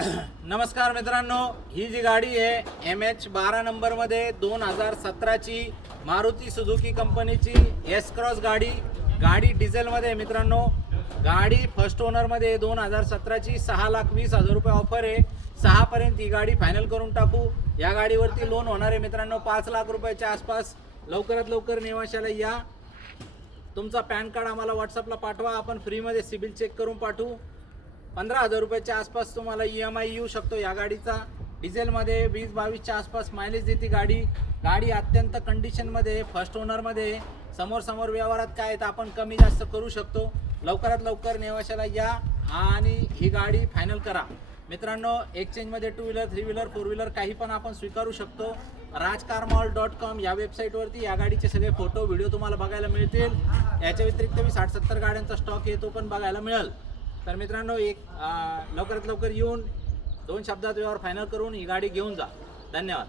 नमस्कार मित्रांनो, ही जी गाडी आहे MH12 नंबरमध्ये 2017ची मारुती सुझुकी कंपनीची एस क्रॉस गाडी डिझेलमध्ये आहे मित्रांनो। गाडी फर्स्ट ओनरमध्ये 2017ची 6,20,000 रुपये ऑफर आहे। 6 पर्यंत ही गाडी फायनल करून टाकू। या गाडीवरती लोन होणार आहे मित्रांनो 5 लाख रुपयाच्या आसपास। लवकरात लवकर निवाशाला या। तुमचा पॅन कार्ड आम्हाला व्हॉट्सअपला पाठवा, आपण फ्रीमध्ये सिबिल चेक करून पाठवू। 15,000 रुपयाच्या आसपास तुम्हाला EMI येऊ शकतो या गाडीचा। डिझेलमध्ये 20-22च्या आसपास मायलेज देते गाडी अत्यंत कंडिशनमध्ये फर्स्ट ओनरमध्ये। समोर व्यवहारात काय आहे तर आपण कमी जास्त करू शकतो। लवकरात लवकर नेवाशाला या आणि ही गाडी फायनल करा मित्रांनो। एक्सचेंजमध्ये 2 व्हीलर 3 व्हीलर 4 व्हीलर काही पण आपण स्वीकारू शकतो। rajcarmall.com या वेबसाईटवरती या गाडीचे सगळे फोटो व्हिडिओ तुम्हाला बघायला मिळतील। याच्या व्यतिरिक्त 60-70 गाड्यांचा स्टॉक आहे तो पण बघायला मिळेल। तर मित्रांनो लवकरात लवकर येऊन 2 शब्दात व्यवहार फायनल करून ही गाडी घेऊन जा। धन्यवाद।